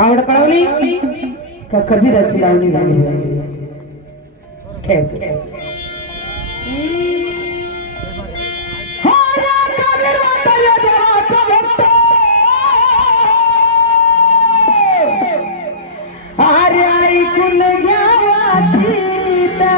आवड कळवली का कबीराची लावणी झाली खेळ अरे ऐकून घ्यावा सीता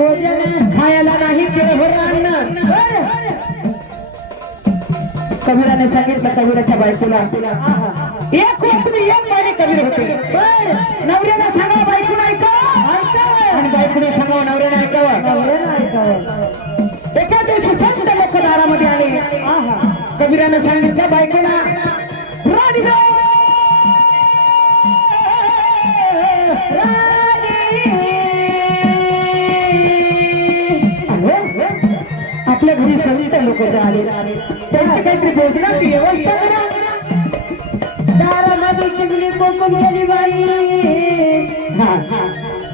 भोजन खायला नाही केळभर अन्न. कबीराने सांगितलं कबीराच्या बायकोला एक वचनी एक पाणी कबीर होते. नवऱ्याला सांगा बायकोला ऐकावं आणि बायकोने सांगावं नवऱ्याने ऐकावं. एका दिवशी संत लोक दारामध्ये आले. कबीराने सांगितलं बायकोला राणी आपल्या घरी संत लोक जे आले त्यांची काहीतरी भोजनाची व्यवस्था करा. दारामध्ये चिमणी कोकम गेली बाई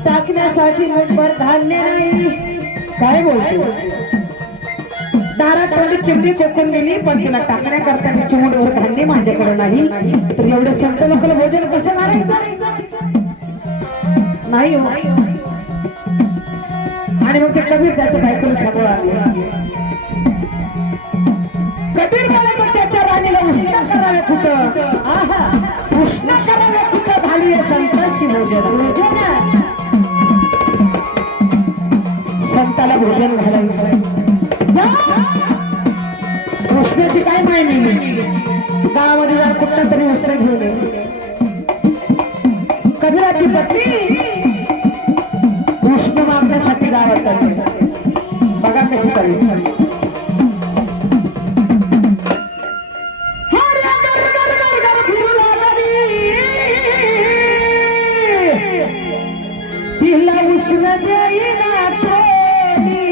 टाकण्यासाठी मुठभर धान्य नाही. काय बोलते दारात थोडी चिमणी चोकून गेली पण तिला टाकण्याकरता चिमूटभर धान्य माझ्याकडे नाही. तर एवढे संत लोकांना भोजन कसं करायचं नाही हो. आणि मग ते कबीर त्याच्या बायकोला सांगू लागले. कबीर मला पण त्याच्या राणीला उष्ण करायला कुठं उष्ण करायला कुठं झाली आहे संतांशी भोजन. संताला भोजन घालायचं उष्णाची काय माहिती गावामध्ये जर कुठं तरी उष्ण घेऊन ये. कबीराची पत्नी उष्ण मागण्यासाठी गावात आली. बघा कशी करायची. तिला उष्ण देईना कोणी.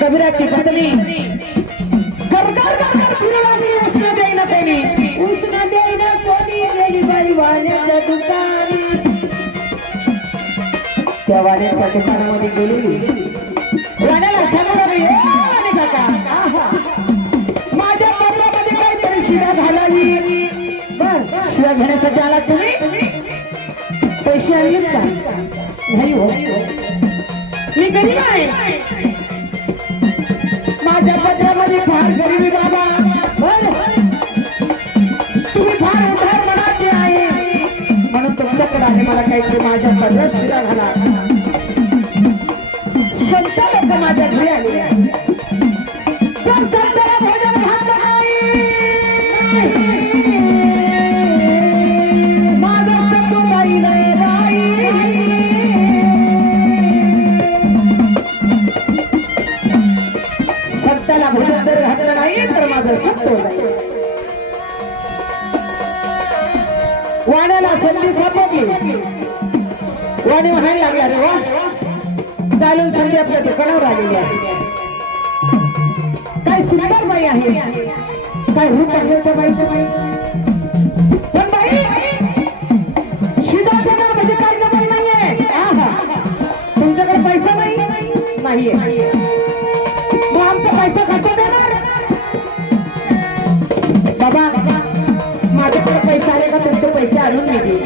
कबीराची पत्नी घर फिरू लागली उष्ण देईना कोणी उष्ण देईना कोणी गेली बाई वाण्याच्या दुकानी त्या वाण्याच्या दुकानामध्ये गेली वाण्याला सांगणार नाही वाणे काका माझ्या पोटामध्ये काहीतरी शिरा घालावी बर शिरा घेण्यासाठी आला तुम्ही पैसे आणलेत का नाही हो मी गरीब आहे माझ्या पत्रामध्ये फार गरीबी बाबा तुम्ही फार उधार मनाचे आहे म्हणून तुमच्याकडे आहे मला काहीतरी माझ्या पत्रात शिरा घाला संत लोक माझ्या घरी आले जर संताला भोजन घातलं नाही माझं शब्द बाई नाही बाई संताला भोजन जर घातलं नाही तर माझं सत्य नाही वाण्याला संधी सापडली वाणी म्हणायला लागले अरे वा चालून संधी आपल्या दुकानावर आलेली आहे काय सुंदर बाई आहे काय रूप आहे त्या बाईचं बाई पण बाई शिदा देणार म्हणजे काय जमाई नाहीये तुमच्याकडे पैसा नाहीये मग आमचा पैसा कसा देणार बाबा माझ्याकडे पैसे आले का तुमचे पैसे आणून मिळतील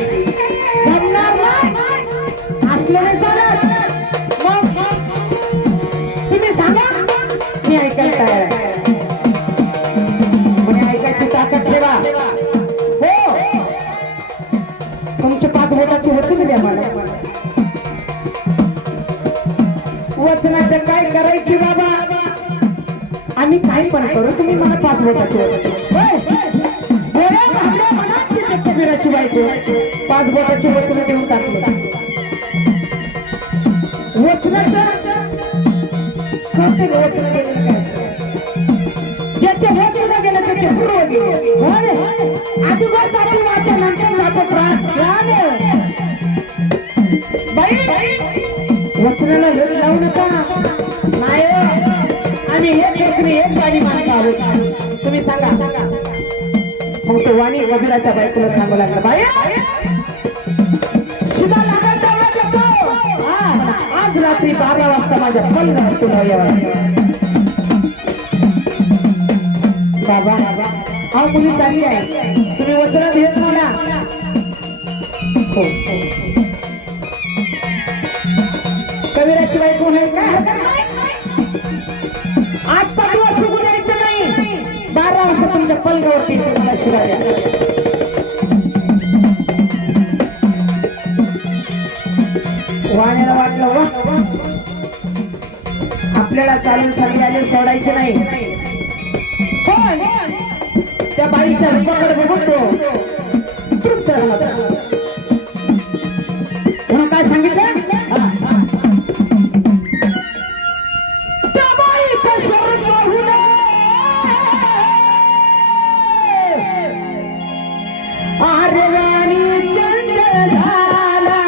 जमणार नाही असलेले चालत मग तुम्ही सांगा मी ऐकायला तयार आहे म्हणे ऐकायची ताकद ठेवा हो तुमचे 5 बोटाची वचन द्या मला वचनाचं काय करायची बाबा आम्ही काही पण करू तुम्ही मला 5 बोटाची वचन कबीराची बायको 5 बोटाची वचन देऊन टाकले वचनाचं प्रत्येक वचन गेलं काय असतं ज्याचे वचन गेलं त्याचे पूर्व गेले अगोदर जाती वाचा नंतर जातो प्राण बाई वचनाला वेळ लावू नका नाही आम्ही एक वचन एक गाडी माणसं आहोत तुम्ही सांगा मग तो वाणी कबीराच्या बायकोला सांगू लागला बाई शिदा लागायचा वेळ देतो आज रात्री 12 वाजता माझ्या पलंगावर तुला यावं बाबा हा मुली चांगली आहे तुम्ही वचन देत मला हो कबीराची बायको आहे काय हरकत नाही आजचा दिवस सुगू द्यायचं नाही 12 वाजता तुमच्या पलंगावरती मला शिरायला वाण्याला वाटलं वा आपल्याला चालून सगळे आले सोडायचे नाही त्या बाईच्या रूपाकडे बघून तो तृप्त झाला म्हणून काय सांगितलं त्या बाईचं शरण पाहून अरे राणी चंद्र झाला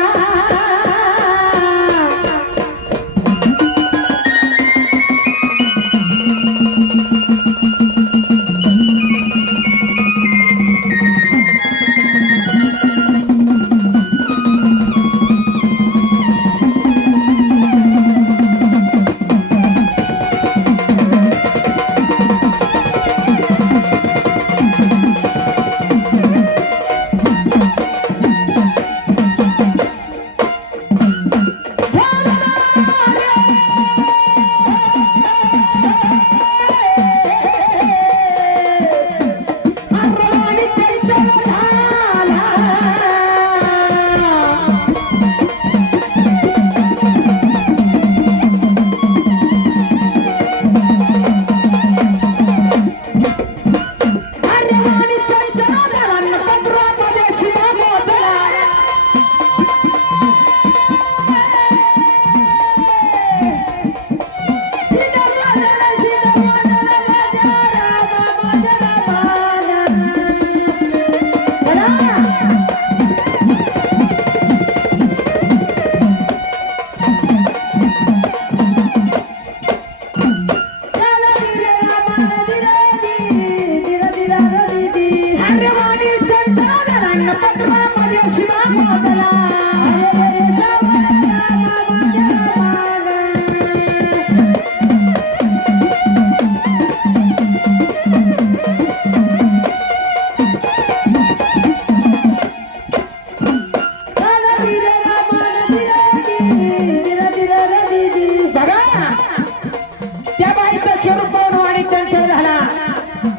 स्वरूपावर वाणी त्यांच्या झाला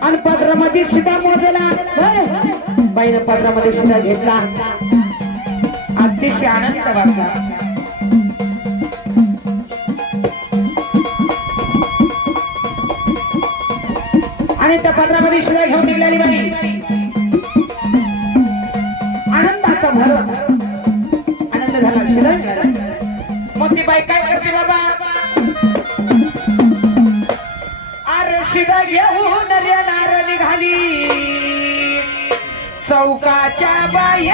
आणि पदरामध्ये शिदा मोजला. बाईनं पदरामध्ये शिदा घेतला. अतिशय आनंद वाटला. आणि त्या पदरामध्ये शिदा घेऊन निघाली बाई. आनंदाचा भर आनंद झाला. शिदा मग ती बाई काय करते बाबा, अरे शिदा घेऊन रेणार निघाली चौकाच्या बाहेर.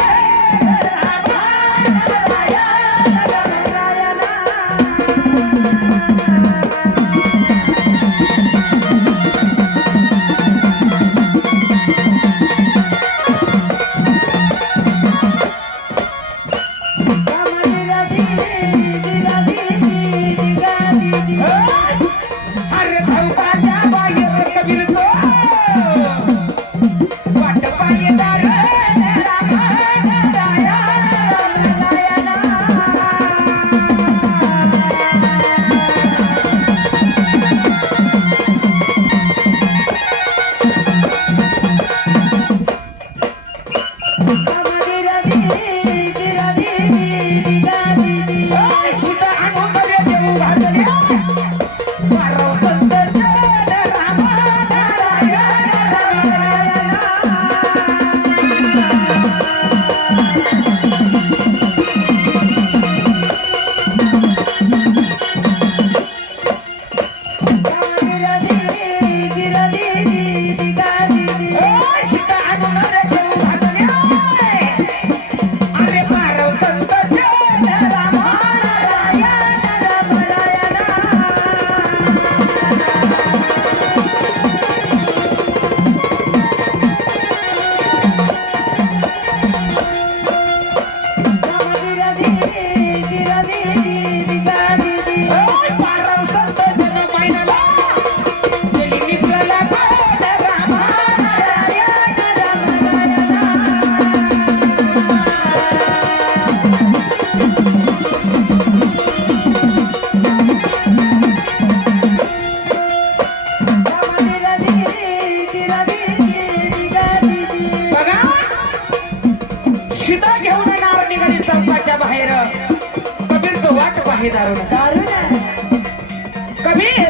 कबीर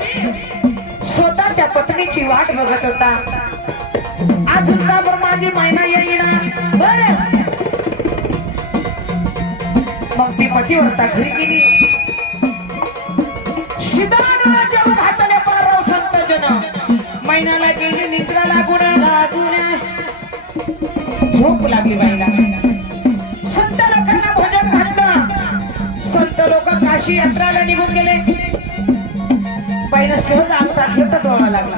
स्वतः त्या पत्नीची वाट बघत होता. अजून का बरं माझी महिना येईना. बरं मग ती पतिव्रता घरी गेली. शिदाना जेव घातले पाराव संत जन. महिन्याला गेली निद्रा लागून झोप लागली बाईला. संत लोकांना भोजन घातलं. संत लोक काशी यात्राला निघून गेले. बाईनं सहज आमचा घेत डोळा लागला.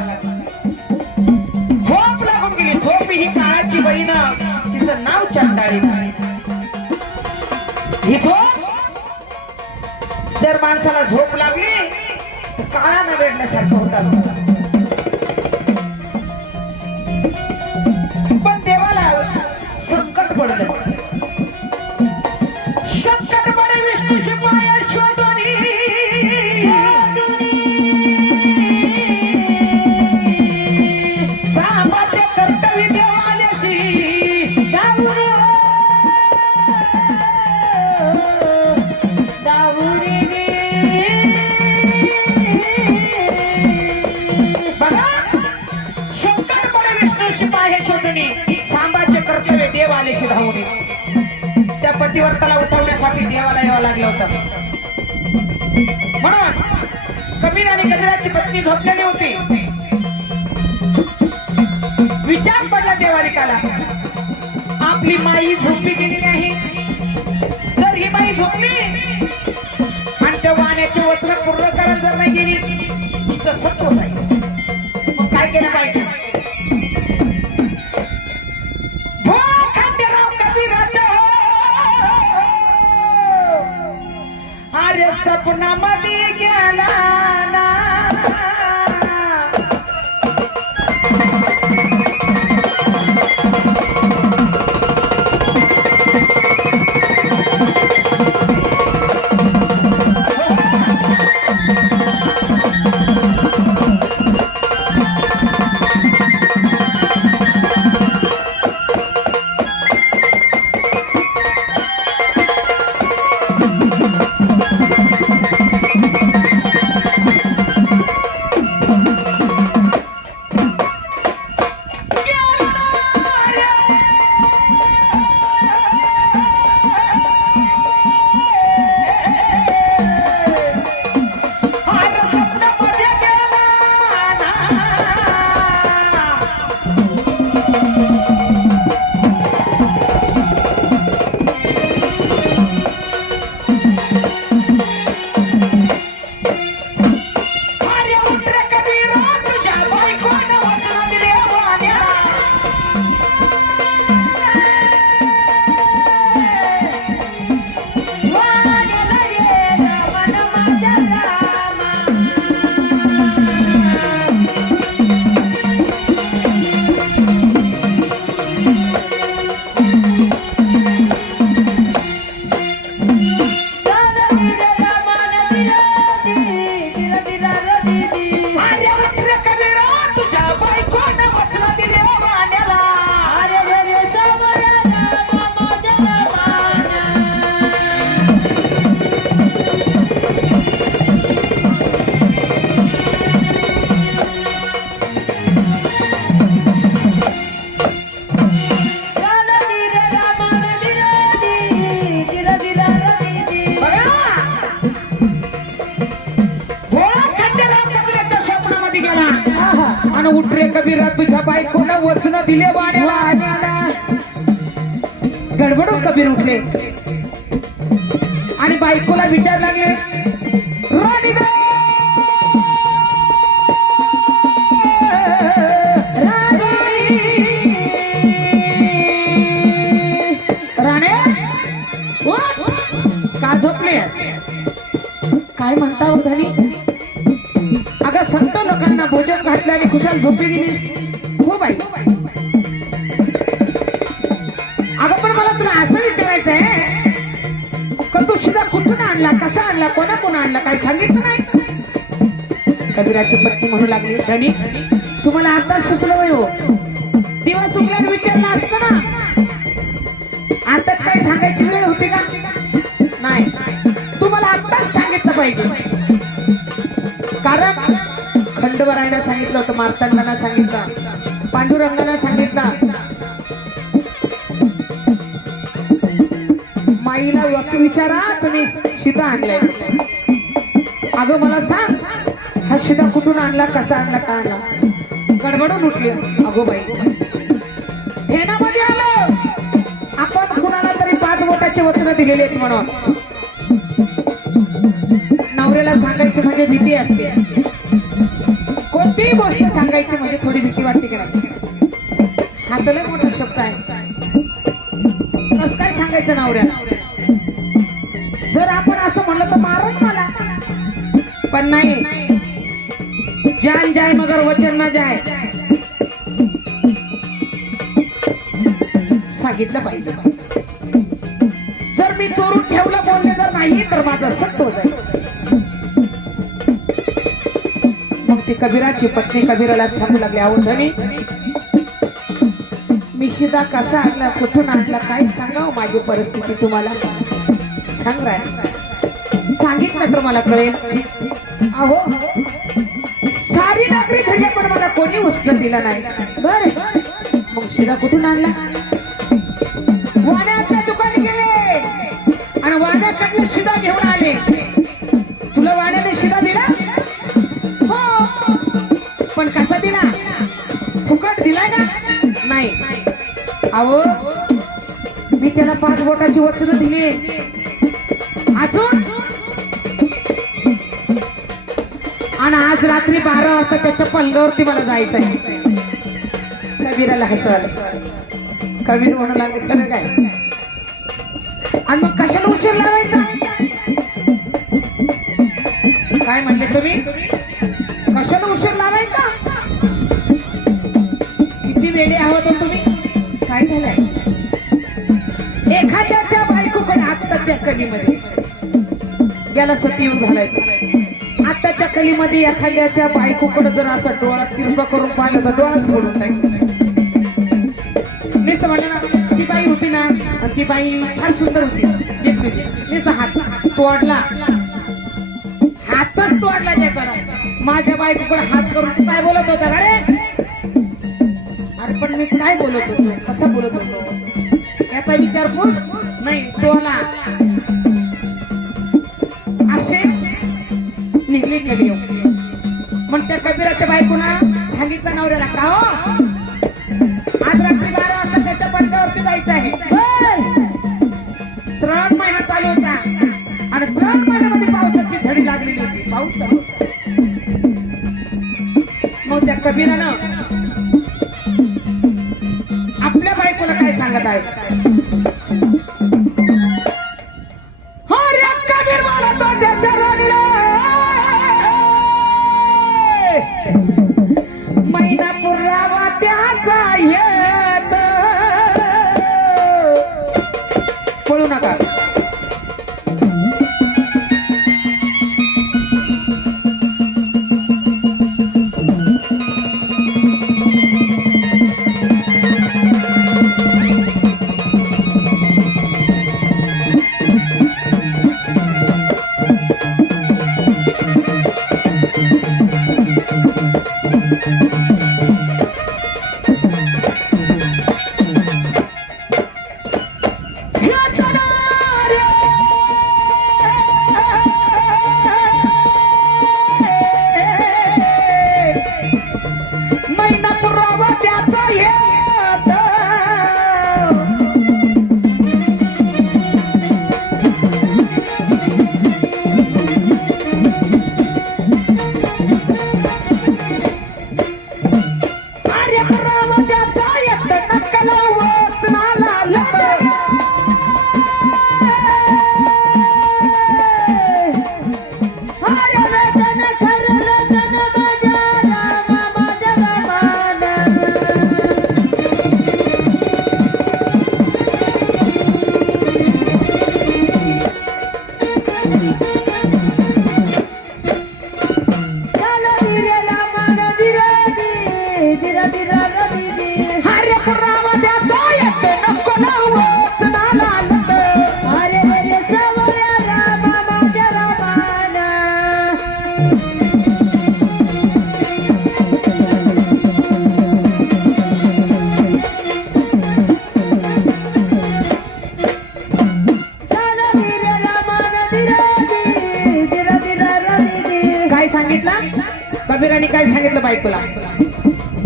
झोप लागून गेली. झोप ही काळाची बहीण. तिचं नाव चंडाळी. ही झोप जर माणसाला झोप लागली तर काळा न वेडण्यासारखं होत असत. पण देवाला संकट पडलं. संकट पडे विष्णूची माया शोधून सामाचे कर्तव्य देवाल्याशी सांबाचे कर्तव्य देव आलेशी धावून त्या पतिव्रताला उठवण्यासाठी देवाला यावं लागलं होतं. म्हणून कबीर आणि कबीराची पत्नी झोपलेली होती. विचार पडला देवालिकाला, आपली माई झोपी गेलेली आहे. जर ही बाई झोपली आणि त्या वाण्याचे वचन पूर्ण करायला जर नाही गेली तिचं सत्व नाही. मग काय केलं पाहिजे? सपना मध्ये गेला ना आणि उठ रे कबीरा तुझ्या बायकोला वचन दिले वाण्याला. गडबडून कबीर उठले आणि बायकोला विचार लागले, राणी ग, राणे का झोपलेस? काय म्हणता हो धनी? अगं संत लोकांना भोजन घातलं आणि खुशाल झोपी गेलीस हो बाई. अगं पण मला तुला असं विचारायचं आहे का तू शिदा कुठून आणला, कसा आणला, कोण आणला, काय सांगितलं नाही? कबीराची पत्नी म्हणू लागली, धनी तुम्हाला आता सुचलं होय हो, दिवस उगल्यावर विचारलं असतं ना, आताच काय सांगायची वेळ होती का? नाही, तुम्हाला आताच सांगितलं पाहिजे. कारण खंडोबारायला सांगितलं होतं, मार्तंडांना सांगितलं, पांडुरंगांना सांगितलं, माईला विचारा तुम्ही शिदा आणलाय. अगं मला सांग, हा शिदा कुठून आणला, कसा आणला, का आणला? गडबडून उठली. अगो बाई, धेनामध्ये आलो आपण कुणाला तरी 5 बोटाचे वचन दिलेले आहेत म्हणून. नवऱ्याला सांगायची म्हणजे भीती असते, कोणतीही गोष्ट सांगायची म्हणजे थोडी भीती वाटते की नाही? हा तर लय मोठा शब्द आहे. कसं काय सांगायचं नवऱ्याला? जर आपण असं म्हणलं तर मारत मला, पण नाही, जान जाय मगर वचन ना जाय. सांगितलं पाहिजे. जर मी चोरून ठेवलं बोलले जर नाही तर माझं सत्य हो जाईल. मग ती कबीराची पत्नी कबीराला सांगू लागली, अहो धनी मी शिदा कसा आणला, कुठून आणला, काय सांगावं माझी परिस्थिती तुम्हाला? सांग राय, सांगितलं तर मला कळेल. अहो सारी नोकरी भेटली पण मला कोणी उचलून दिला नाही. बरं मग शिदा कुठून आणला? वाण्याच्या दुकानी गेले आणि वाण्याकडनं शिदा घेऊन आले. तुला वाण्याने शिदा दिला? हो, पण कसा दिला? फुकट दिलाय का? नाही. अहो मी त्याला 5 बोटाची वचन दिली, अजून आणि आज रात्री 12 वाजता त्याच्या पलंगावरती मला जायचं आहे. कबीराला हसू आलं. कबीर म्हणू लागले, खरं काय? आणि मग कशाला उशीर लावायचा? काय म्हणले तुम्ही? कशाला उशीर लावायचा? किती वेळे आहोत तुम्ही? काय झालंय? एखाद्याच्या बायकोकडे आत्ताच्या कलीमध्ये गेला सतीयुग झालाय. आत्ताच्या कलीमध्ये एखाद्याच्या बायकोकडे जर असं डोळा तिरपा करून पाहिलं तर डोळाच बोलून जाईल. नुसतं म्हणलं ना ती बाई होती ना, ती बाई फार सुंदर होती, नुसतं हात तोडला, हातच तोडला त्याचा. माझ्या बायकोकडे हात करून तू काय बोलत होता का रे? अरे पण मी काय बोलत होतो, कसं बोलत होतो याचा विचारपूस नाही. तोला असे निघली गेली. मग त्या कबीराच्या बायकोना सांगितलं नवऱ्याला, का हो आज रात्री 12 वाजता त्याच्या पलंगावरती जायचं आहे. श्रावण महिना चालू होता आणि श्रावण महिन्यामध्ये पावसाची झडी लागलेली होती, पाऊस चालू होता. मग त्या कबीरानं आपल्या बायकोला काय सांगत आहे? कबीर मला तो त्याच्या राणीला महिना पुरावा त्याचा येत, पळू नका. दिरा दिरा रदी अरे पुरावाद्याचा येते नको लावत नाला आलं. अरे रे सावळ्या रामा माझ्या रामाना काय सांगितलं कबीराने? काय सांगितलं बायकोला?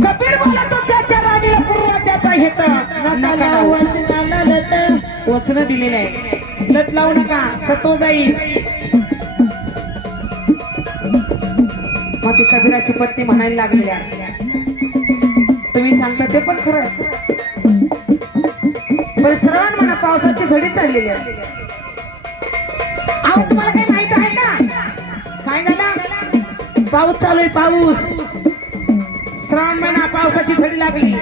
कबीर बोला तो त्याच्या राणीला पूर्वाद्याचा घेत वचन दिलेलं आहे. लत लावू नका, सतो जाईल. मग ती कबीराची पत्नी म्हणायला लागलेल्या, तुम्ही सांगता ते पण खरं, पण श्रावण म्हणा पावसाची झडी चाललेली आहे. अहो तुम्हाला काही माहित आहे का? काय झालं? पाऊस चालू आहे, पाऊस. श्रावण महिना पावसाची झडी लागली.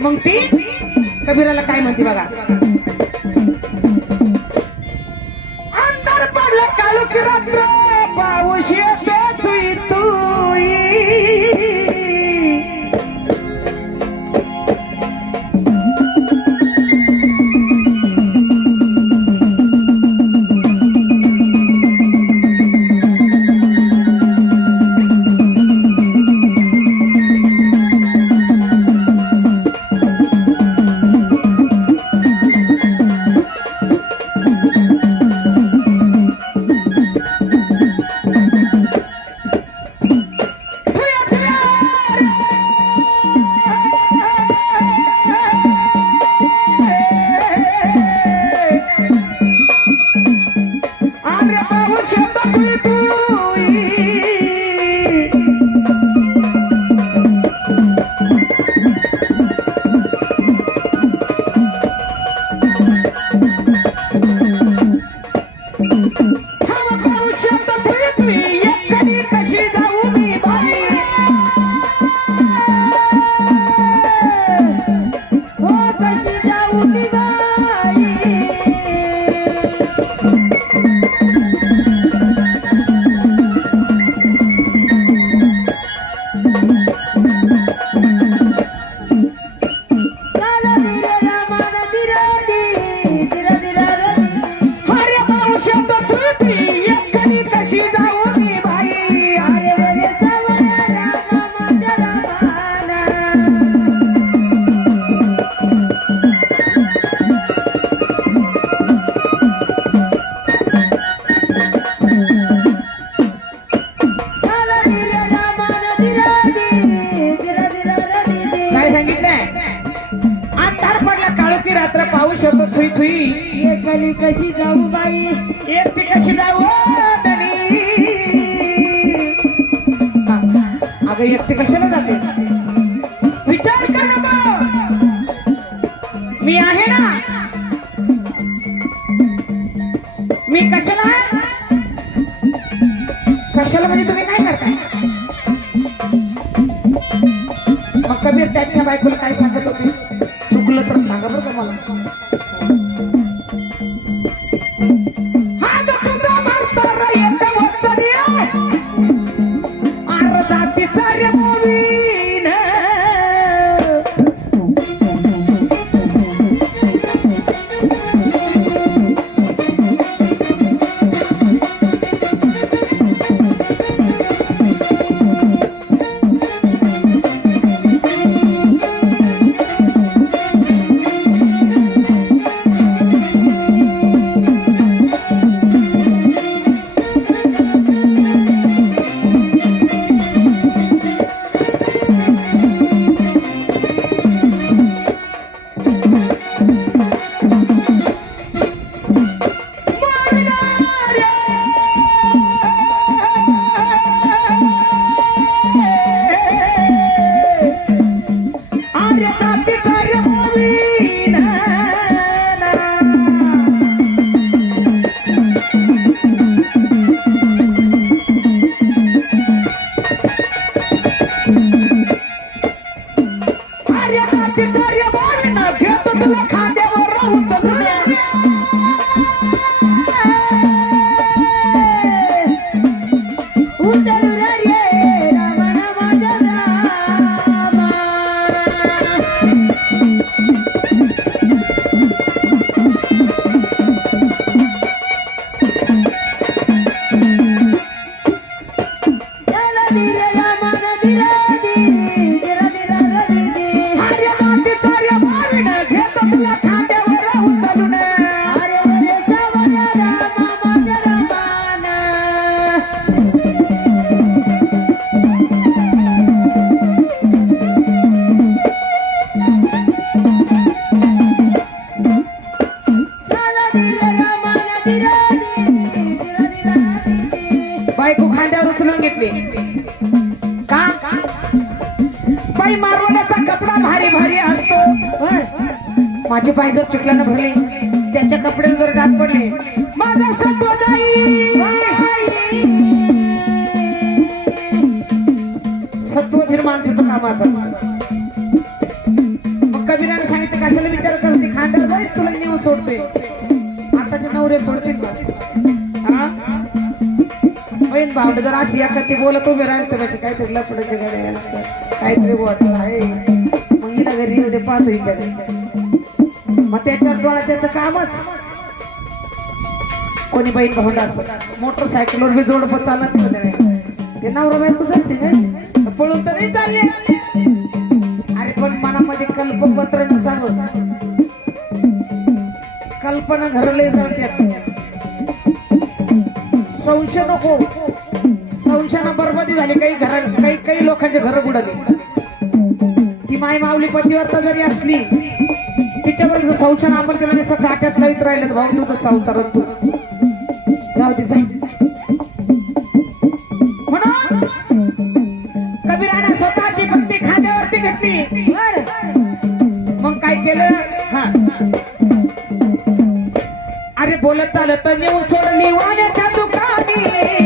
मग ती कबीराला काय म्हणते बघा. अंधार पडला काळू की रात्र पाऊस येतो तुई तुई. रात्र पाऊस होतो थुई थुई. एकली कशी जाऊ बाई, एकटी कशी जाऊ दनी. अगं एकटी कशाला जाते? विचार कर ना तो. मी आहे ना. मी कशाला कशाला म्हणजे तुम्ही काय करताय? मग कबीर त्यांच्या बायकोला काय सांगत होते? चुकलं तर सांगा बरं का मला. बाई मारवाड्याचा कपडा भारी भारी असतो. माझी बाई जर चिखलानं भरली, त्याच्या कपड्यावर जर डाग पडले, माझा सत्व जाईल. सत्वधीर माणसाचं काम असं. मग कबीराने सांगितलं कशाला विचार करते, खांद्यावर बाईस तुला नेऊन सोडते. आताचे नवरे सोडतील का? हा बहीण भावड जर अशी एखादी बोलत उभे राहिले तर कशी काहीतरी लपडाचे गाड्या काहीतरी वाटलं आहे. मग हिला घरी येऊ दे, पाहतो विचार. मग त्याच्यावर डोळा त्याचं कामच. कोणी बहीण भावंड असतात मोटरसायकलवर बी जोडप चालत नाही, ते नवरा बायकोच असते जे पळून तर नाही चालले. अरे पण मनामध्ये कल्पपत्र नसावं, कल्पना घरले जातात. संशय नको, संशयानं बरबादी झाली. काही लोकांचे घर बुडाले. ती माय माऊली पतिव्रता जरी असली, तिच्यावर संशयानं आपण तिला नुसतं काट्यात लाईत राहिलं, भाऊ तुझं चावतार तू जाऊ दे जाऊ दे. म्हणून कबीराने स्वतःची भक्ती खांद्यावरती घेतली. मग काय केलं? हा अरे बोलत चालत नेऊन सोडली वाण्याच्या दुकानी.